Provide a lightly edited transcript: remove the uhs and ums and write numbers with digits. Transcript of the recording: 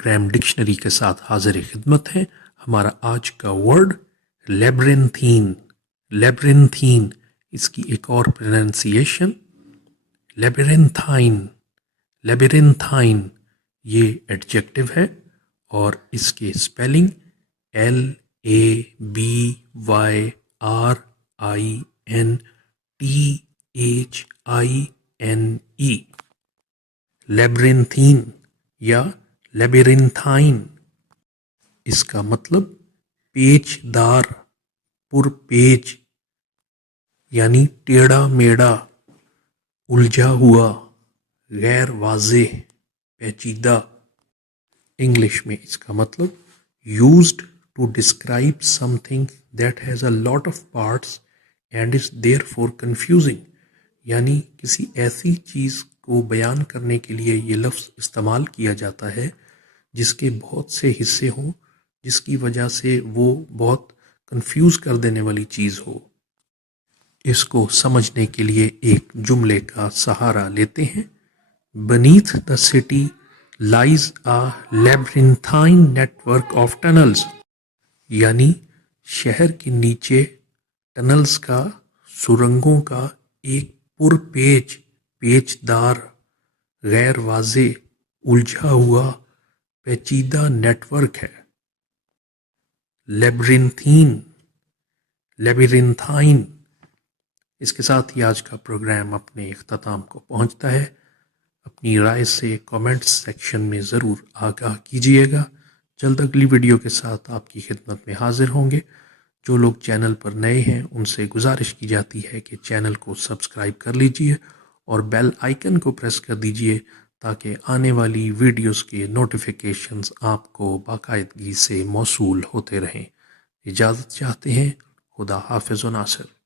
ग्राम dictionary के साथ हाजिर खिदमत है। हमारा आज का वर्ड लेब्रिंथीन। लेब्रिंथीन, इसकी एक और प्रोनाउंसिएशन लेबिरिंथाइन। लेबिरिंथाइन ये एडजेक्टिव है और इसके स्पेलिंग LABYRINTHINE। लेब्रिंथीन या लेबिरिंथाइन, इसका मतलब पेचदार, पुरपेच, यानी टेढ़ा मेढ़ा, उलझा हुआ, गैर वाज़ेह, पेचीदा। इंग्लिश में इसका मतलब used to describe something that has a lot of parts and is therefore confusing, यानी किसी ऐसी चीज़ को बयान करने के लिए ये लफ्ज़ इस्तेमाल किया जाता है जिसके बहुत से हिस्से हों, जिसकी वजह से वो बहुत कंफ्यूज कर देने वाली चीज़ हो। इसको समझने के लिए एक जुमले का सहारा लेते हैं। Beneath the city lies a labyrinthine network of tunnels, यानी शहर के नीचे टनल्स का, सुरंगों का एक पुरपेच, पेचदार, गैर वाज़े, उलझा हुआ, पेचीदा नेटवर्क है। लेब्रिंथीन, लेबिरिंथाइन। इसके साथ ही आज का प्रोग्राम अपने इख्तिताम को पहुंचता है। अपनी राय से कमेंट्स सेक्शन में ज़रूर आगाह कीजिएगा। जल्द अगली वीडियो के साथ आपकी खिदमत में हाजिर होंगे। जो लोग चैनल पर नए हैं उनसे गुजारिश की जाती है कि चैनल को सब्सक्राइब कर लीजिए और बेल आइकन को प्रेस कर दीजिए ताकि आने वाली वीडियोस के नोटिफिकेशंस आपको बाकायदगी से मौसूल होते रहें। इजाज़त चाहते हैं। खुदा हाफिज़ व नासिर।